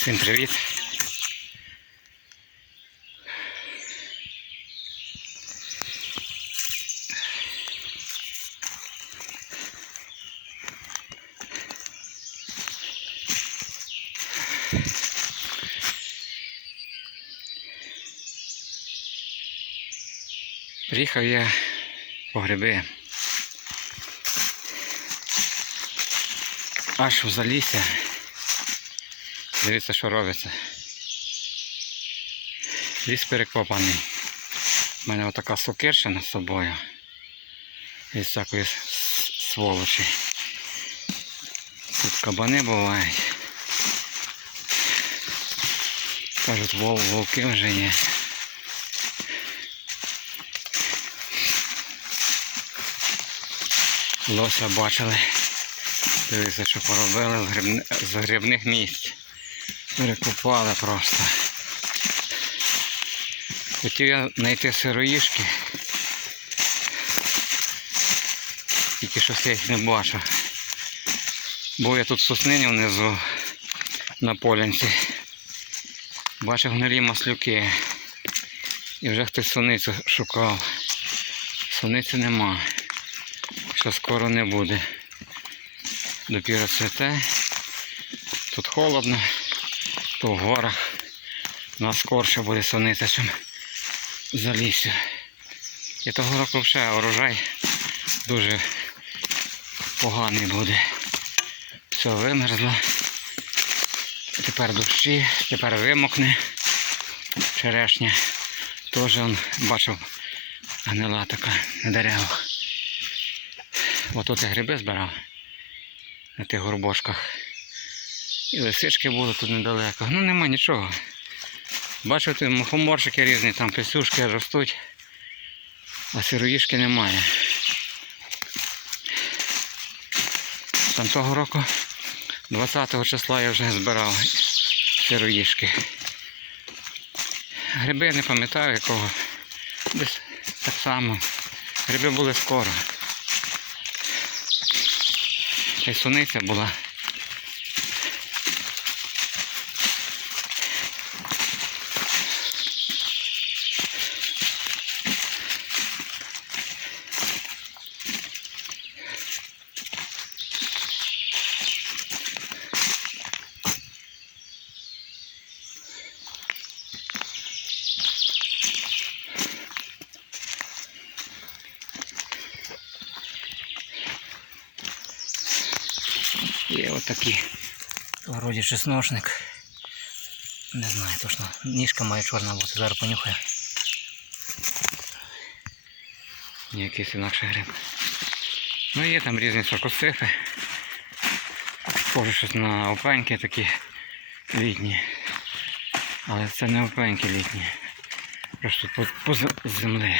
Всім привіт. Приїхав я по гриби. Аж в залісся. Дивіться, що робиться. Ліс перекопаний. У мене отака сокирщина з собою. Із всякої сволочі. Тут кабани бувають. Кажуть, вол, вовки вже є. Лося бачили. Дивіться, що поробили з грибних місць. Перекопали просто. Хотів я знайти сироїшки. Тільки щось я їх не бачив. Був я тут соснині внизу на полянці. Бачив гнилі маслюки. І вже хтось суницю шукав. Суниці нема. Що скоро не буде. Допіра цвіте. Тут холодно, то в горах. У нас скорше буде сониться, чим за лісю. І того року ще урожай дуже поганий буде. Все вимерзло. Тепер дощі, тепер вимокне. Черешня. Теж он бачив гнила така на деревах. Ото я гриби збирав на тих горбочках. І лисички були тут недалеко. Ну нема нічого. Бачу, тут мухоморчики різні, там писюшки ростуть, а сироїшки немає. Там того року, 20 числа я вже збирав сироїшки. Гриби я не пам'ятаю якого. Десь так само. Гриби були скоро. Й суниця була. Отакі. Вроді чесношник. Не знаю точно. Ніжка має чорна бути, зараз понюхаю. Якийсь інакший гриб. Ну є там різні соркоцифи. Схоже щось на опеньки такі літні. Але це не опеньки літні. Просто по, по землі.